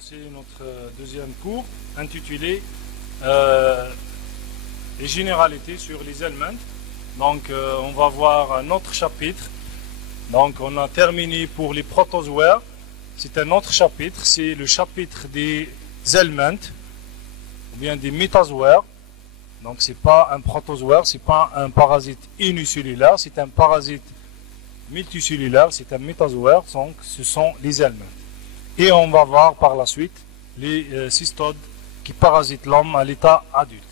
commencer notre deuxième cours intitulé les généralités sur les éléments. Donc on va voir un autre chapitre. Donc on a terminé pour les protozoaires. C'est un autre chapitre, c'est le chapitre des éléments ou bien des métazoaires. Donc c'est pas un protozoaire, c'est pas un parasite unicellulaire, c'est un parasite multicellulaire, c'est un métazoaire, donc ce sont les éléments. Et on va voir par la suite les cystodes qui parasitent l'homme à l'état adulte.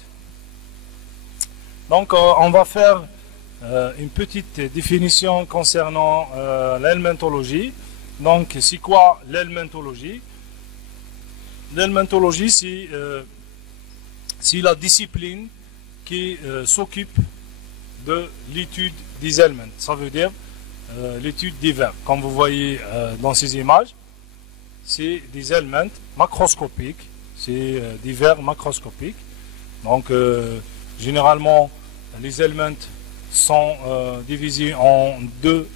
Donc on va faire une petite définition concernant l'élémentologie. Donc c'est quoi l'élémentologie? L'élémentologie c'est la discipline qui s'occupe de l'étude des éléments. Ça veut dire l'étude des vers. Comme vous voyez dans ces images, c'est des éléments macroscopiques, c'est des vers macroscopiques. Donc généralement les éléments sont divisés en deux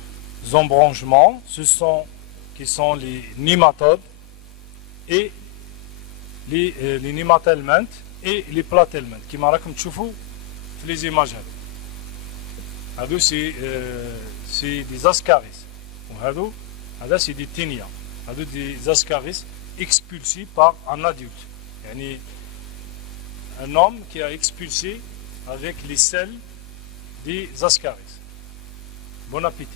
embranchements. Ce sont les nématodes et les nématelments et les platelments qui راكم تشوفوا في les images. هادو c'est des ascaris. وهادو c'est des ténias. هادو des ascaris expulsés par un adulte. يعني un homme qui a expulsé avec les selles des ascaris. Bon appétit.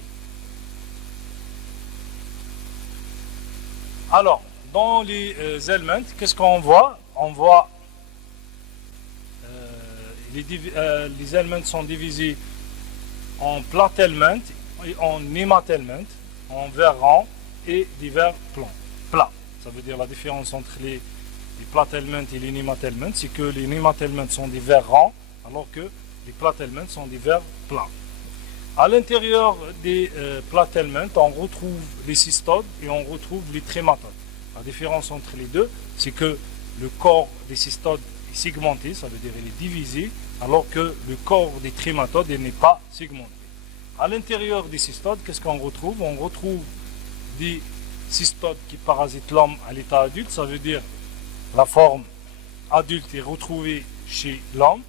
Alors, dans les éléments, qu'est-ce qu'on voit? On voit les éléments sont divisés en platelments et en nématelments, en vers rangs et des vers plats. Ça veut dire la différence entre les platelments et les nématelments, c'est que les nématelments sont des vers rangs, alors que les platelments sont des vers plats. À l'intérieur des platelments, on retrouve les cystodes et on retrouve les trématodes. La différence entre les deux, c'est que le corps des cystodes est segmenté, ça veut dire il est divisé, alors que le corps des trématodes n'est pas segmenté. À l'intérieur des cystodes, qu'est-ce qu'on retrouve? On retrouve des cystodes qui parasitent l'homme à l'état adulte, ça veut dire la forme adulte est retrouvée chez l'homme.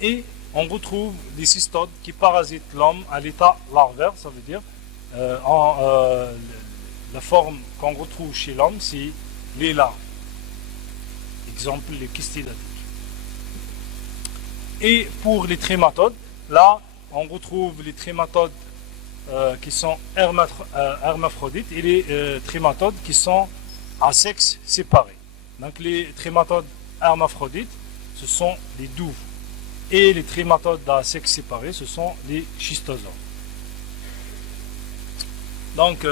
Et on retrouve des cystodes qui parasitent l'homme à l'état larvaire, ça veut dire la forme qu'on retrouve chez l'homme, c'est les larves. Exemple, les kystidatiques. Et pour les trématodes, là, on retrouve les trématodes qui sont hermaphrodites et les trématodes qui sont à sexe séparé. Donc les trématodes hermaphrodites, ce sont les douves. Et les trématodes à sexe séparé, ce sont les schistosaures. Donc,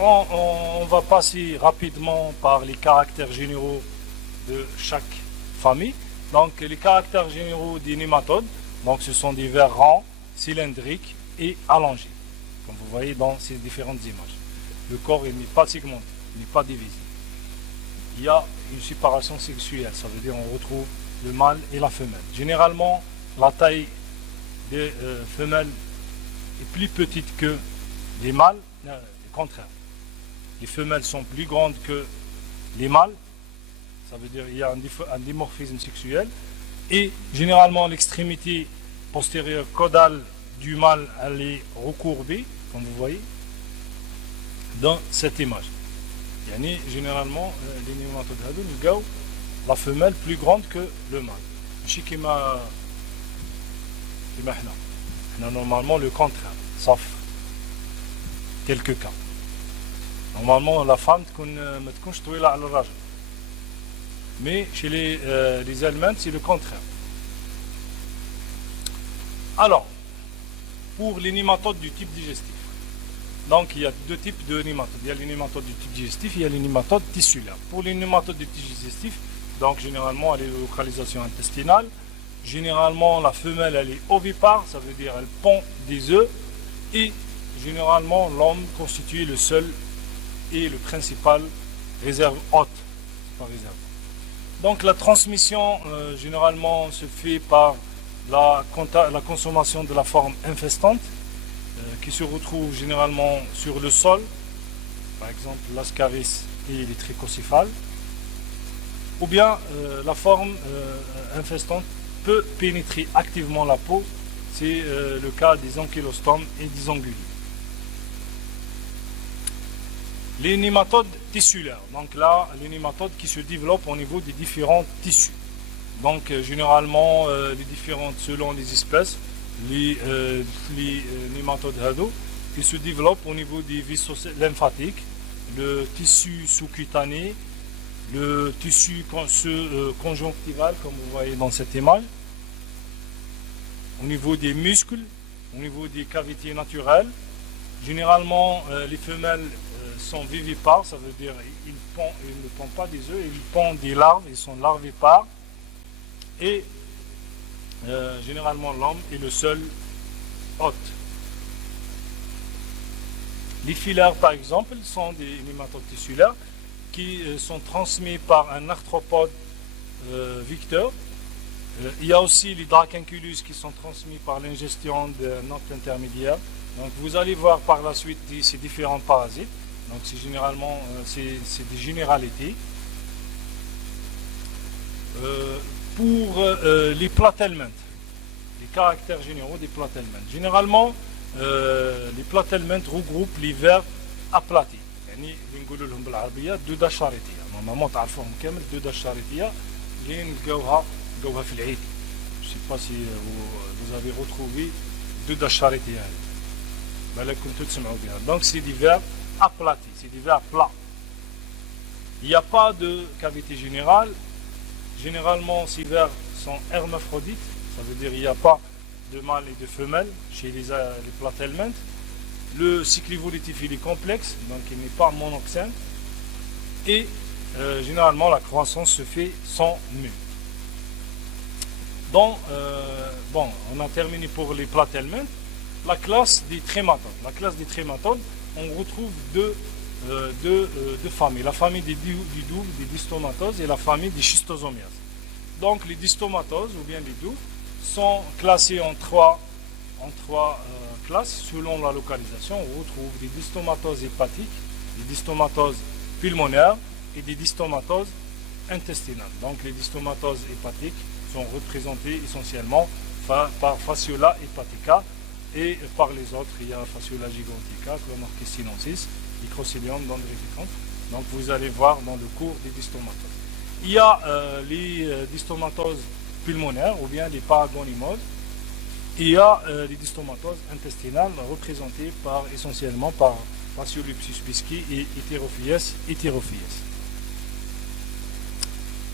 on va passer rapidement par les caractères généraux de chaque famille. Donc, les caractères généraux des nématodes, donc ce sont des vers rangs, cylindriques et allongés, comme vous voyez dans ces différentes images. Le corps n'est pas segmenté, il n'est pas divisé. Il y a une séparation sexuelle, ça veut dire on retrouve le mâle et la femelle. Généralement, la taille des femelles est plus petite que les mâles, le contraire. Les femelles sont plus grandes que les mâles, ça veut dire qu'il y a un dimorphisme sexuel. Et généralement, l'extrémité postérieure caudale du mâle, elle est recourbée, comme vous voyez, dans cette image. Yani, généralement, les nématodes, la femelle plus grande que le mâle. Normalement le contraire, sauf quelques cas. Normalement la femme ne تكونش طويلة على الرجل. Mais chez les éléments c'est le contraire. Alors, pour les nématodes du type digestif, donc il y a deux types de nématodes. Il y a les nématodes du type digestif, il y a les nématodes tissulaires. Pour les nématodes du type digestif, donc généralement elle est de localisation intestinale. Généralement, la femelle, elle est ovipare, ça veut dire elle pond des œufs. Et généralement, l'homme constitue le seul et le principal réserve haute. Pas réserve. Donc, la transmission, généralement, se fait par la consommation de la forme infestante, qui se retrouve généralement sur le sol. Par exemple, l'ascaris et les trichocéphales. Ou bien la forme infestante peut pénétrer activement la peau, c'est le cas des ankylostomes et des anguilles. Les nématodes tissulaires, donc là, les nématodes qui se développent au niveau des différents tissus. Donc généralement, les différentes, selon les espèces, les nématodes hado, qui se développent au niveau des vaisseaux lymphatiques, le tissu sous-cutané, le tissu conjonctival, comme vous voyez dans cette image, au niveau des muscles, au niveau des cavités naturelles. Généralement, les femelles sont vivipares, ça veut dire ils ne pondent pas des œufs, ils pondent des larves, ils sont larvipares. Et généralement, l'homme est le seul hôte. Les filaires, par exemple, sont des nématodes tissulaires qui sont transmis par un arthropode vecteur. Il y a aussi les dracunculus qui sont transmis par l'ingestion d'un hôte intermédiaire. Donc vous allez voir par la suite ces différents parasites. Donc c'est généralement c'est des généralités. Pour les platelments, les caractères généraux des platelments. Généralement, les platelments regroupent les verbes aplatis. يعني بنقول لهم بالعربيه الدوده الشريطيه. نورمالمون تعرفوهم كامل الدوده الشريطيه اللي نلقاوها في العيد. Je sais pas si vous avez retrouvé الدوده الشريطيه هذه. بالك كنتوا تسمعوا بها. Donc c'est des verbes aplatis, c'est des verbes plats. Il n'y a pas de cavité générale. Généralement, ces vers sont hermaphrodites, ça veut dire qu'il n'y a pas de mâle et de femelle chez les platelments. Le cycle évolutif il est complexe, donc il n'est pas monoxène. Et généralement, la croissance se fait sans mue. Donc, bon, on a terminé pour les platelments. La classe des trématodes. La classe des trématodes, on retrouve deux familles, la famille des doubles, des distomatoses et la famille des schistosomiases. Donc les distomatoses ou bien les doubles sont classés en trois classes selon la localisation. On retrouve des distomatoses hépatiques, des distomatoses pulmonaires et des distomatoses intestinales. Donc les distomatoses hépatiques sont représentées essentiellement par Fasciola hepatica et par les autres il y a Fasciola gigantica, Clonorchis, Microcillium dendriticum. Donc vous allez voir dans le cours des distomatoses. Il y a les distomatoses pulmonaires ou bien les paragonimoses. Il y a les distomatoses intestinales représentées essentiellement par Fasciolipsis bisci et Heterophies.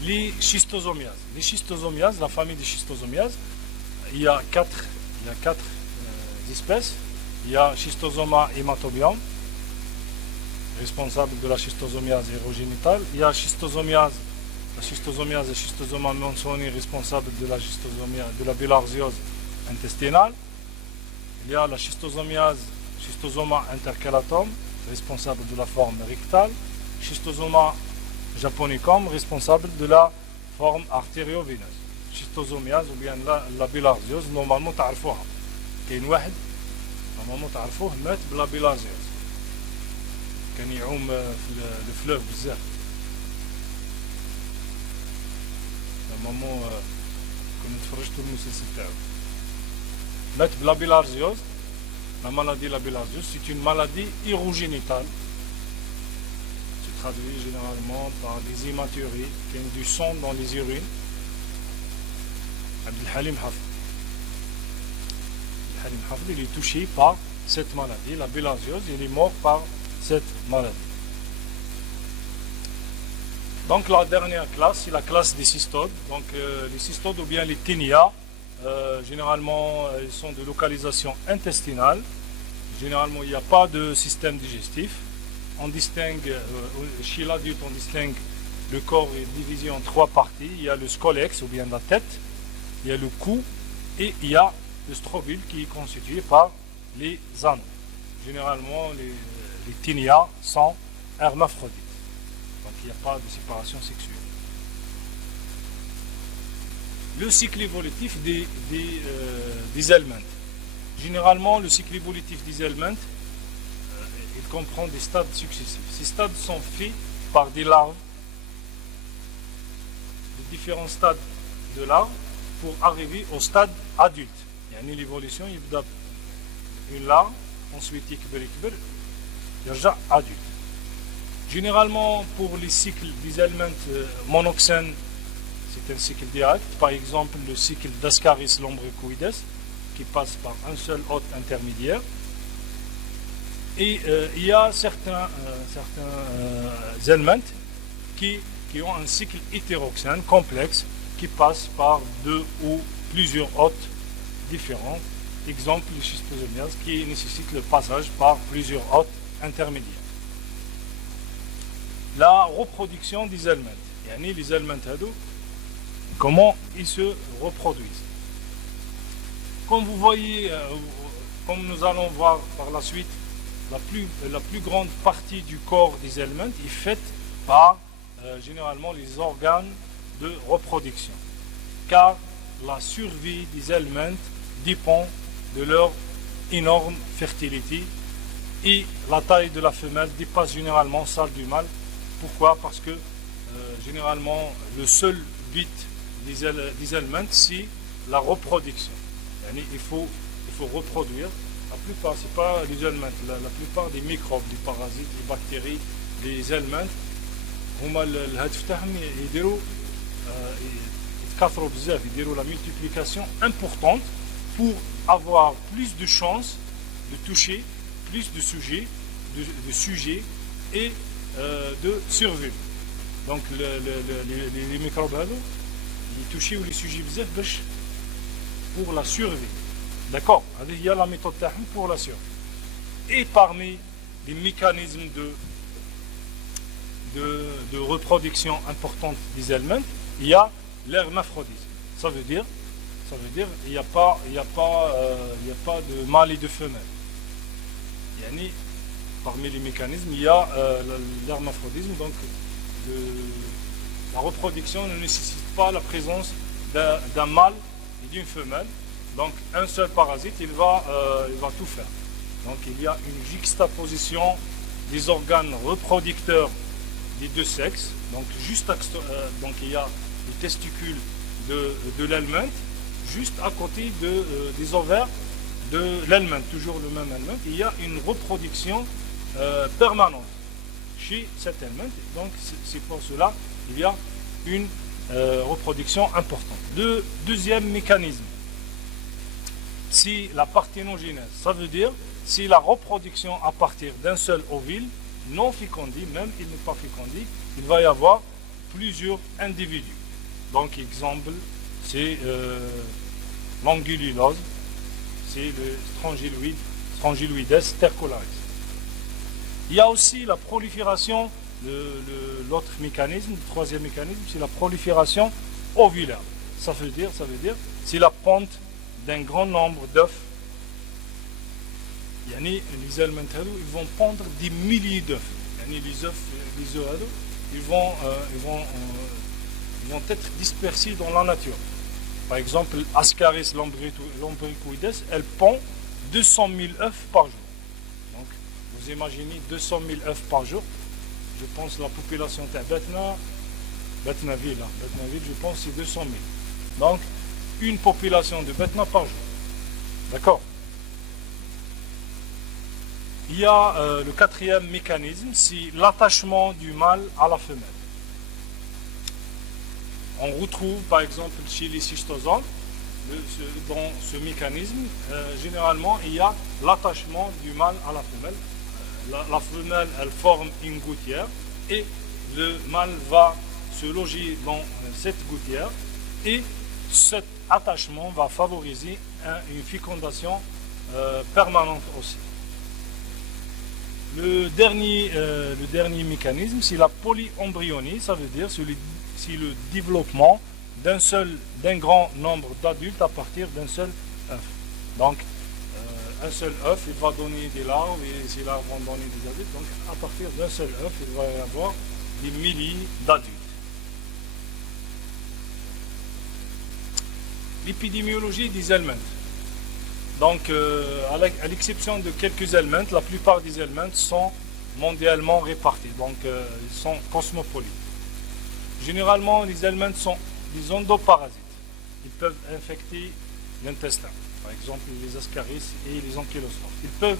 Les schistosomiases. Les schistosomiases, la famille des schistosomiases, il y a quatre espèces. Il y a Schistosoma hematobium, responsable de la schistosomiase érogénitale. Il y a la schistosomiase et Schistosoma monsoni, responsable de la bilharziose intestinale. Il y a la Schistosoma intercalatum, responsable de la forme rectale. Schistosoma japonicum, responsable de la forme artério-veineuse. Schistosomiase ou bien la bilharziose, normalement تعرفوها. كاين واحد normalement تعرفوه مات بلا bilharziose. كان يعوم في الفلوف بزاف. normalement كنا تفرجتوا المسلسل تاعو. مات بلا bilharziose. La maladie de la bilharziose, c'est une maladie érogénitale. Se traduit généralement par des hématuries, qui ont du sang dans les urines. Abdelhalim Hafid, il est touché par cette maladie, la bilharziose, il est mort par cette maladie. Donc la dernière classe, c'est la classe des cystodes. Donc les cystodes ou bien les ténias, généralement ils sont de localisation intestinale. Généralement il n'y a pas de système digestif. On distingue, chez l'adulte on distingue, le corps est divisé en trois parties. Il y a le scolex ou bien la tête, il y a le cou et il y a le strobile qui est constitué par les anneaux. Généralement les ténias sont hermaphrodites. Donc il n'y a pas de séparation sexuelle. Le cycle évolutif des helminths. Généralement, le cycle évolutif des helminths, il comprend des stades successifs. Ces stades sont faits par des larves, des différents stades de larves, pour arriver au stade adulte. يعني l'évolution يبدأ une larve, ensuite يكبر يرجع adulte. Généralement pour les cycles des aliments monoxènes, c'est un cycle direct. Par exemple le cycle d'Ascaris lombricoides qui passe par un seul hôte intermédiaire. Et il y a certains éléments qui ont un cycle hétéroxène complexe qui passe par deux ou plusieurs hôtes différents. Exemple, les schistosomiases qui nécessitent le passage par plusieurs hôtes intermédiaires. La reproduction des éléments. Les éléments, comment ils se reproduisent. Comme vous voyez, comme nous allons voir par la suite, la plus grande partie du corps des éléments est faite par généralement les organes de reproduction. Car la survie des éléments dépend de leur énorme fertilité et la taille de la femelle dépasse généralement celle du mâle. Pourquoi? Parce que généralement le seul but des éléments c'est la reproduction. Il faut reproduire. La plupart, c'est pas les éléments, la plupart des microbes, des parasites, des bactéries, des éléments, الهدف تاعهم يديروا يتكاثروا بزاف يديروا la multiplication importante pour avoir plus de chances de toucher plus de sujets et de survivre. Donc les microbes هذو يتوشيو les sujets بزاف باش pour la survie. D'accord, il y a la méthode pour la survie. Et parmi les mécanismes de reproduction importante des éléments, il y a l'hermaphrodisme. Ça veut dire il n'y a pas de mâle et de femelle. Parmi les mécanismes, il y a l'hermaphrodisme. Donc la reproduction ne nécessite pas la présence d'un mâle et d'une femelle. Donc un seul parasite, il va tout faire. Donc il y a une juxtaposition des organes reproducteurs des deux sexes. Donc donc il y a les testicules de l'élément juste à côté des ovaires de l'élément, toujours le même élément. Il y a une reproduction permanente chez cet élément. Donc c'est pour cela qu'il y a une reproduction importante. Deuxième mécanisme, si la parthénogenèse, ça veut dire si la reproduction à partir d'un seul ovule non fécondé, même il n'est pas fécondé, il va y avoir plusieurs individus. Donc exemple, c'est l'angululose, c'est le Strongyloides stercularis. Il y a aussi la prolifération, l'autre mécanisme, le troisième mécanisme, c'est la prolifération ovulaire. Ça veut dire, c'est la ponte d'un grand nombre d'œufs. Les éléments ils vont pondre des milliers d'œufs. Les œufs ils vont être dispersés dans la nature. Par exemple, Ascaris lombricoides, elle pond 200 000 œufs par jour. Donc, vous imaginez 200 000 œufs par jour. Je pense que la population de Betnaville, je pense c'est 200 000. Donc, une population de Betna par jour. D'accord? Il y a le quatrième mécanisme, c'est l'attachement du mâle à la femelle. On retrouve par exemple chez les schistosomes, dans ce mécanisme, généralement il y a l'attachement du mâle à la femelle. La femelle elle forme une gouttière et le mâle va se loger dans cette gouttière et cet attachement va favoriser une fécondation permanente aussi. Le dernier mécanisme, c'est la polyembryonie, ça veut dire c'est le développement d'un grand nombre d'adultes à partir d'un seul œuf. Donc, un seul œuf, il va donner des larves et ces larves vont donner des adultes. Donc, à partir d'un seul œuf, il va y avoir des milliers d'adultes. L'épidémiologie des éléments. Donc, à l'exception de quelques éléments, la plupart des éléments sont mondialement répartis, donc ils sont cosmopolites. Généralement, les éléments sont des endoparasites. Ils peuvent infecter l'intestin, par exemple les ascaris et les ankylostorches. Ils peuvent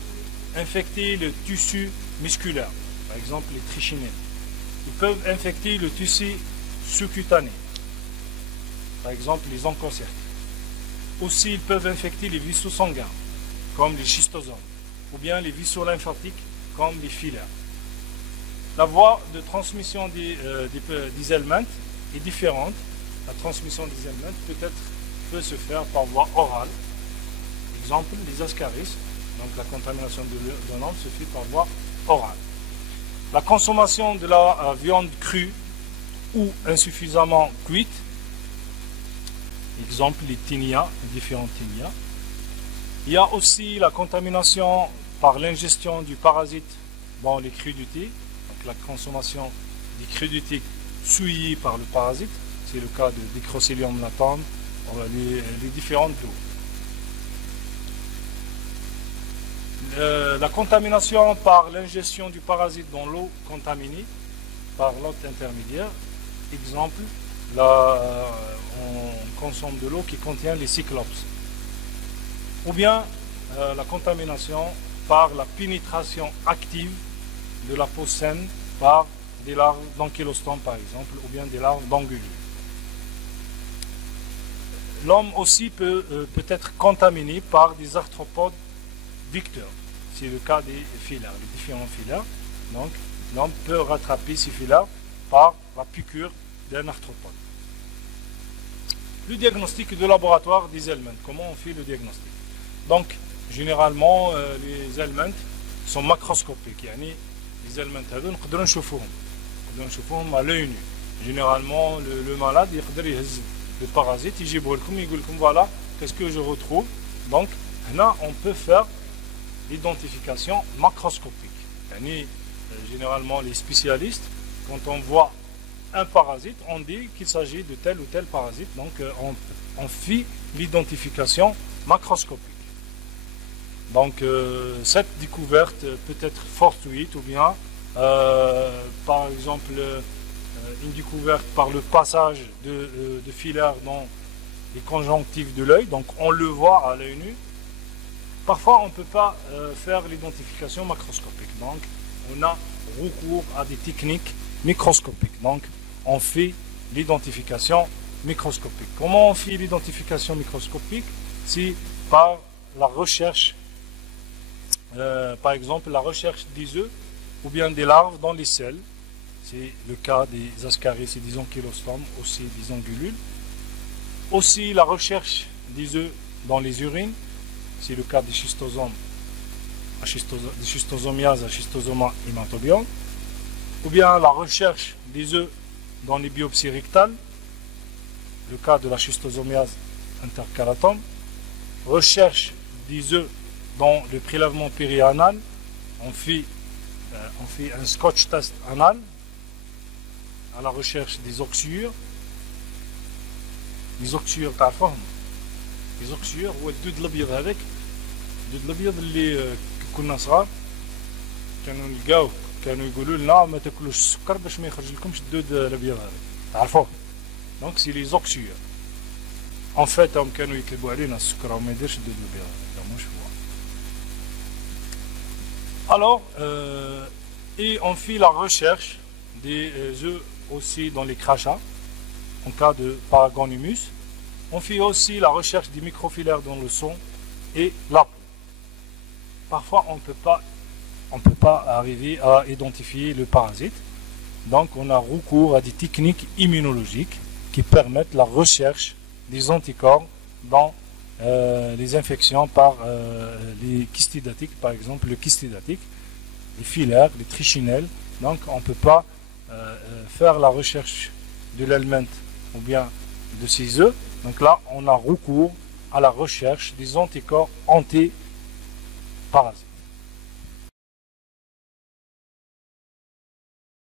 infecter le tissu musculaire, par exemple les trichinelles. Ils peuvent infecter le tissu sous-cutané, par exemple les onchocertes. Aussi, ils peuvent infecter les vaisseaux sanguins, comme les schistosomes, ou bien les vaisseaux lymphatiques, comme les filaires. La voie de transmission des éléments est différente. La transmission des éléments peut se faire par voie orale. Exemple, les ascaris, donc la contamination de l'homme se fait par voie orale. La consommation de la viande crue ou insuffisamment cuite, exemple les tinnias, les différents tinnias. Il y a aussi la contamination par l'ingestion du parasite dans les crudités, donc la consommation des crudités souillées par le parasite, c'est le cas de Dicrocelium latam, les différentes eaux. La contamination par l'ingestion du parasite dans l'eau contaminée par l'hôte intermédiaire, exemple, on consomme de l'eau qui contient les cyclopes. Ou bien la contamination par la pénétration active de la peau saine par des larves d'ankylostome par exemple, ou bien des larves d'angulus. L'homme aussi peut être contaminé par des arthropodes vecteurs. C'est le cas des filaires, les différents filaires. Donc, l'homme peut rattraper ces filaires par la piqûre d'un arthropode. Le diagnostic de laboratoire des éléments. Comment on fait le diagnostic? Donc, généralement, les éléments sont macroscopiques. Les éléments, on peut les voir à l'œil nu. Généralement, le malade, il peut le parasite, il dit voilà, qu'est-ce que je retrouve? Donc, là, on peut faire l'identification macroscopique. Généralement, les spécialistes, quand on voit un parasite, on dit qu'il s'agit de tel ou tel parasite. Donc, on fait l'identification macroscopique. Donc, cette découverte peut être fortuite ou bien, par exemple, une découverte par le passage de filaires dans les conjonctives de l'œil. Donc, on le voit à l'œil nu. Parfois, on ne peut pas faire l'identification macroscopique. Donc, on a recours à des techniques microscopiques. Donc, on fait l'identification microscopique. Comment on fait l'identification microscopique? C'est par la recherche, par exemple, la recherche des œufs ou bien des larves dans les selles. C'est le cas des ascaris et des ankylostomes, aussi des angulules. Aussi la recherche des œufs dans les urines. C'est le cas des schistosomes, des schistosomiases à schistosoma hématobion. Ou bien la recherche des œufs dans les biopsies rectales, le cas de la schistosomiase intercalatum. Recherche des œufs dans le prélèvement périanal, on fait un scotch test anal à la recherche des oxyures. Les oxyures تعرفهم les oxyures هو الدود الابيض هذاك الدود الابيض اللي كنا صغار كانوا نلقاوه كانوا يقولوا لنا ما تاكلوش السكر باش ما يخرج لكمش الدود الابيض هذاك تعرفوه دونك سي لي زوكسيور ان فيت هم كانوا يكذبوا علينا السكر وما يديرش الدود الابيض هذاك مش هو. Alors et on fait la recherche des œufs aussi dans les crachats en cas de Paragonimus. On fait aussi la recherche des microfilaires dans le sang et la peau. Parfois, on ne peut pas arriver à identifier le parasite. Donc, on a recours à des techniques immunologiques qui permettent la recherche des anticorps dans les infections par les chistidatiques, par exemple le chistidatique, les filaires, les trichinelles. Donc, on ne peut pas faire la recherche de l'élément ou bien de ces œufs. Donc là, on a recours à la recherche des anticorps anti-parasites.